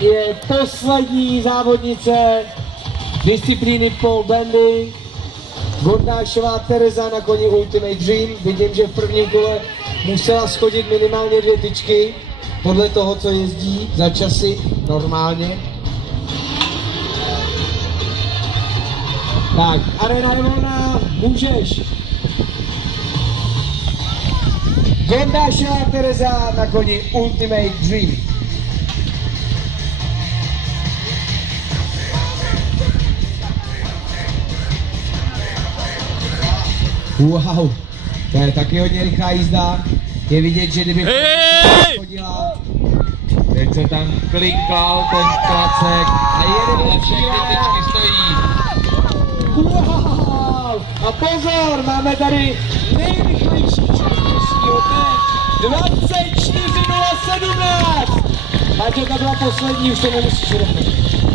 Je poslední závodnice disciplíny pole bending, Gondášová Tereza na koni Ultimate Dream. Vidím, že v prvním kole musela schodit minimálně 2 tyčky, podle toho, co jezdí za časy normálně. Tak, arena je volná, můžeš. Gondášová Tereza na koni Ultimate Dream. Wow, to je taky hodně rychlá jízda. Je vidět, že kdyby chodila, ten co tam klinkal, ten klacek a jeden všechny tyčky stojí. Wow, a pozor, máme tady nejrychlejší čas dnešního dne, 24:017. Páťo, ta byla poslední, už to nemusíš rovnat.